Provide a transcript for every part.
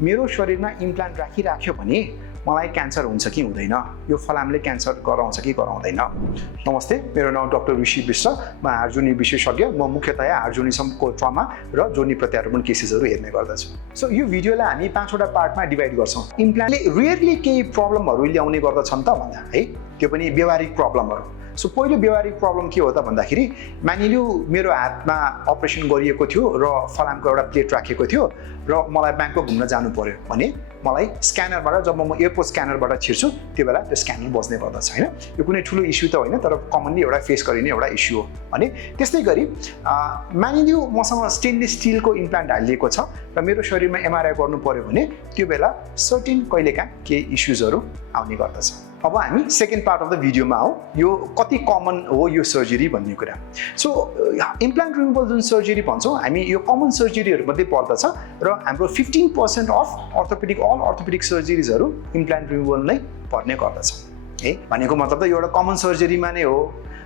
मेरो शरीरमा इम्प्लान्ट राखिराख्यो भने मलाई क्यान्सर हुन्छ कि हुँदैन, यो फलामले क्यान्सर गराउँछ कि गराउँदैन। नमस्ते, मेरो नाम डाक्टर ऋषि विश्व, म हाडजोर्नी विशेषज्ञ। म मुख्यतया हाडजोर्नीसम्मको ट्रमा र जोर्नी प्रत्यारोपण केसेसहरू हेर्ने गर्दछु। सो यो भिडियोलाई हामी 5वटा पार्टमा डिभाइड गर्छौँ। इम्प्लान्टले रियरली केही प्रब्लमहरू ल्याउने गर्दछन् त भन्दा है, त्यो पनि व्यवहारिक प्रब्लमहरू। सो पहिलो व्यवहारिक प्रब्लम के हो त भन्दाखेरि, मानिलियो मेरो हातमा अपरेसन गरिएको थियो र फलामको एउटा प्लेट राखेको थियो र मलाई ब्याङ्कमा घुम्न जानु पर्यो भने मलाई स्क्यानरबाट, जब म एयरपोर्ट स्क्यानरबाट छिर्छु त्यो बेला त्यो स्क्यानर बज्ने गर्दछ होइन। यो कुनै ठुलो इस्यु त होइन, तर कमनली एउटा फेस गरिने एउटा इस्यु हो। अनि त्यस्तै गरी मानिलियो मसँग स्टेनलेस स्टिलको इम्प्लान्ट हालिएको छ र मेरो शरीरमा एमआरआई गर्नु पर्यो भने त्यो बेला सर्टेन कहिलेकाहीँ केही इस्युजहरू आउने गर्दछ। अब हामी सेकेन्ड पार्ट अफ द भिडियोमा हौ, यो कति कमन हो यो सर्जरी भन्ने कुरा। सो इम्प्लान्ट रिमुभल जुन सर्जरी भन्छौँ हामी, यो कमन सर्जरीहरूमध्ये पर्दछ र हाम्रो 15% अफ अल अर्थोपेडिक सर्जरीजहरू इम्प्लान्ट रिमुभल नै पर्ने गर्दछ है। भनेको मतलब त एउटा कमन सर्जरीमा नै हो।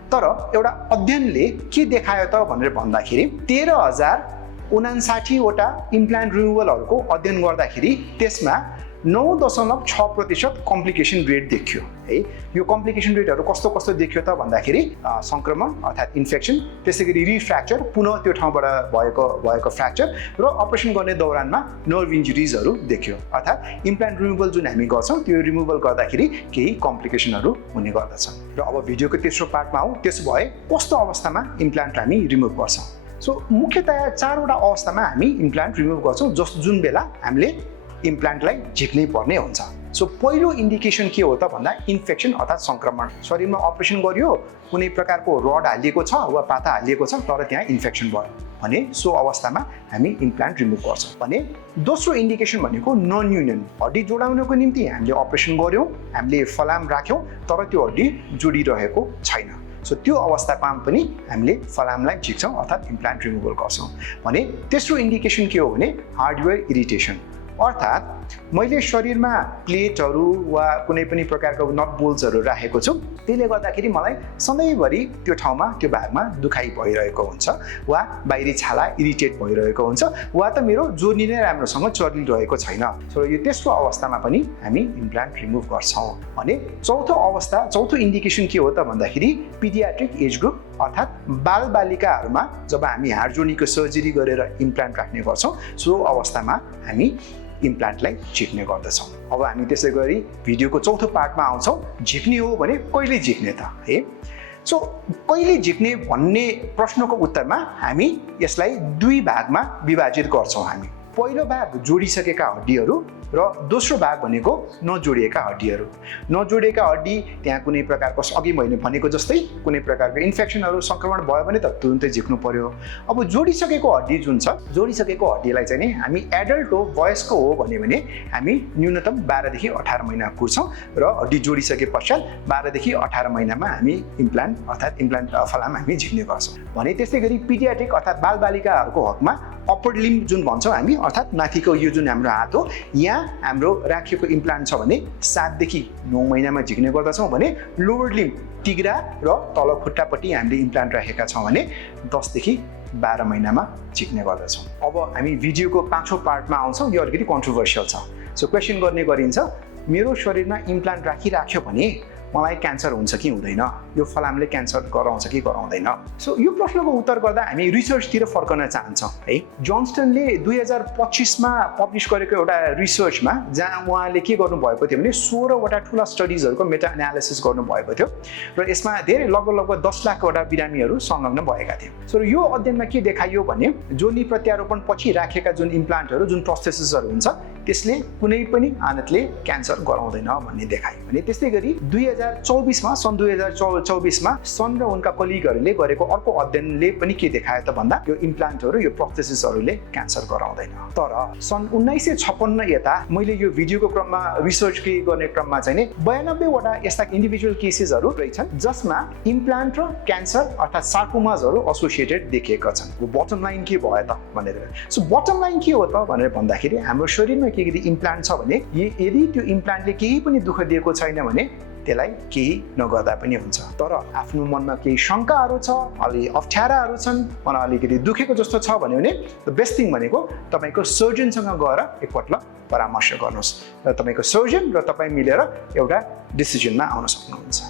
तर एउटा अध्ययनले के देखायो त भनेर भन्दाखेरि 13,059 वटा इम्प्लान्ट रिमुभलहरूको अध्ययन गर्दाखेरि त्यसमा 9.6% कम्प्लिकेसन रेट देखियो है। यो कम्प्लिकेसन रेटहरू कस्तो कस्तो देखियो त भन्दाखेरि सङ्क्रमण अर्थात् इन्फेक्सन, त्यसै गरी रिफ्र्याक्चर, पुनः त्यो ठाउँबाट भएको फ्र्याक्चर र अपरेसन गर्ने दौरानमा नर्भ इन्जुरिजहरू देखियो। अर्थात् इम्प्लान्ट रिमुभल जुन हामी गर्छौँ त्यो रिमुभल गर्दाखेरि केही कम्प्लिकेसनहरू हुने गर्दछ। र अब भिडियोको तेस्रो पार्टमा आउँ, त्यसो भए कस्तो अवस्थामा इम्प्लान्ट हामी रिमुभ गर्छौँ। सो मुख्यतया 4वटा अवस्थामा हामी इम्प्लान्ट रिमुभ गर्छौँ, जुन बेला हामीले इम्प्लान्टलाई झिक्नै पर्ने हुन्छ। सो पहिलो इन्डिकेसन के हो त भन्दा इन्फेक्सन अर्थात् सङ्क्रमण। शरीरमा अपरेसन गरियो, कुनै प्रकारको रड हालिएको छ वा पाता हालिएको छ तर त्यहाँ इन्फेक्सन भयो भने सो अवस्थामा हामी इम्प्लान्ट रिमुभ गर्छौँ। भने दोस्रो इन्डिकेसन भनेको नन युनियन, हड्डी जोडाउनको निम्ति हामीले अपरेसन गऱ्यौँ, हामीले फलाम राख्यौँ तर त्यो हड्डी जोडिरहेको छैन। सो त्यो अवस्थामा पनि हामीले फलामलाई झिक्छौँ अर्थात् इम्प्लान्ट रिमुभल गर्छौँ। भने तेस्रो इन्डिकेसन के हो भने हार्डवेयर इरिटेसन, अर्थात् मैले शरीरमा प्लेटहरू वा कुनै पनि प्रकारको नट बोल्ट्सहरू राखेको छु, त्यसले गर्दाखेरि मलाई सधैँभरि त्यो ठाउँमा त्यो भागमा दुखाइ भइरहेको हुन्छ वा बाहिरी छाला इरिटेट भइरहेको हुन्छ वा त मेरो जोर्नी नै राम्रोसँग चलिरहेको छैन। सो यो तेस्रो अवस्थामा पनि हामी इम्प्लान्ट रिमुभ गर्छौँ। भने चौथो इन्डिकेसन के हो त भन्दाखेरि पिडियाट्रिक एज ग्रुप, अर्थात् बालबालिकाहरूमा जब हामी हाडजोर्नीको सर्जरी गरेर इम्प्लान्ट राख्ने गर्छौँ सो अवस्थामा हामी इम्प्लान्टलाई झिक्ने गर्दछौँ। अब हामी त्यसै गरी भिडियोको चौथो पार्टमा आउँछौँ, झिक्ने हो भने कहिले झिक्ने त है। सो कहिले झिक्ने भन्ने प्रश्नको उत्तरमा हामी यसलाई 2 भागमा विभाजित गर्छौँ हामी। पहिलो भाग जोडिसकेका हड्डीहरू र दोस्रो भाग भनेको नजोडिएका हड्डीहरू। नजोडिएका हड्डी त्यहाँ कुनै प्रकारको, अघि मैले भनेको जस्तै कुनै प्रकारको इन्फेक्सनहरू सङ्क्रमण भयो भने त तुरुन्तै झिक्नु पर्यो। अब जोडिसकेको हड्डी जुन छ, जोडिसकेको हड्डीलाई चाहिँ नि हामी एडल्ट हो, वयस्क हो भने हामी न्यूनतम 12 देखि 18 महिना कुर्छौँ र हड्डी जोडिसके पश्चात 12 देखि 18 महिनामा हामी इम्प्लान्ट फलाम हामी झिक्ने गर्छौँ। भने त्यस्तै गरी पिडियाट्रिक अर्थात् बालबालिकाहरूको हकमा अप्पर लिम्ब जुन भन्छौँ हामी, अर्थात् माथिको यो जुन हाम्रो हात हो, यहाँ हाम्रो राखिएको इम्प्लान्ट छ भने 7 देखि 9 महिनामा झिक्ने गर्दछौँ। भने लोवर लिम्ब तिग्रा र तल खुट्टापट्टि हामीले इम्प्लान्ट राखेका छौँ भने 10 देखि 12 महिनामा झिक्ने गर्दछौँ। अब हामी भिडियोको 5औँ पार्टमा आउँछौँ। यो अलिकति कन्ट्रोभर्सियल छ। सो क्वेसन गर्ने गरिन्छ, मेरो शरीरमा इम्प्लान्ट राखिराख्यो भने मलाई क्यान्सर हुन्छ कि हुँदैन, यो फलामले क्यान्सर गराउँछ कि गराउँदैन। सो यो प्रश्नको उत्तर गर्दा हामी रिसर्चतिर फर्कन चाहन्छौँ है। जोन्सटनले 2025मा पब्लिस गरेको एउटा रिसर्चमा जहाँ उहाँले के गर्नुभएको थियो भने 16वटा ठुला स्टडिजहरूको मेटा एनालिसिस गर्नुभएको थियो र यसमा धेरै लगभग 10 लाखवटा बिरामीहरू संलग्न भएका थिए। सो यो अध्ययनमा के देखाइयो भने जोर्नी प्रत्यारोपण पछि राखेका जुन इम्प्लान्टहरू, जुन प्रोस्थेसिसहरू हुन्छ त्यसले कुनै पनि हालतले क्यान्सर गराउँदैन भन्ने देखायो। भने त्यस्तै गरी सन् 2024मा सन र उनका कलिगहरूले गरेको अर्को अध्ययनले पनि के देखायो त भन्दा यो इम्प्लान्टहरू, यो प्रोस्थेसिसहरूले क्यान्सर गराउँदैन। तर सन् 1956 यता मैले यो भिडियोको क्रममा रिसर्च गर्ने क्रममा चाहिँ नि 92वटा यस्ता इन्डिभिजुअल केसेसहरू रहेछन् जसमा इम्प्लान्ट र क्यान्सर अर्थात् सार्कोमाजहरू एसोसिएटेड देखिएका छन्। बटम लाइन के भयो त भनेर, सो बटम लाइन के हो त भनेर भन्दाखेरि हाम्रो शरीरमा यदि इम्प्लान्ट छ भने यदि त्यो इम्प्लान्टले केही पनि दुःख दिएको छैन भने त्यसलाई केही नगर्दा पनि हुन्छ। तर आफ्नो मनमा केही शङ्काहरू छ, अलि अप्ठ्याराहरू छन्, मलाई अलिकति दुखेको जस्तो छ भने द बेस्ट थिङ भनेको तपाईँको सर्जनसँग गएर एकपल्ट परामर्श गर्नुहोस् र तपाईँको सर्जन र तपाईँ मिलेर एउटा डिसिजनमा आउन सक्नुहुन्छ।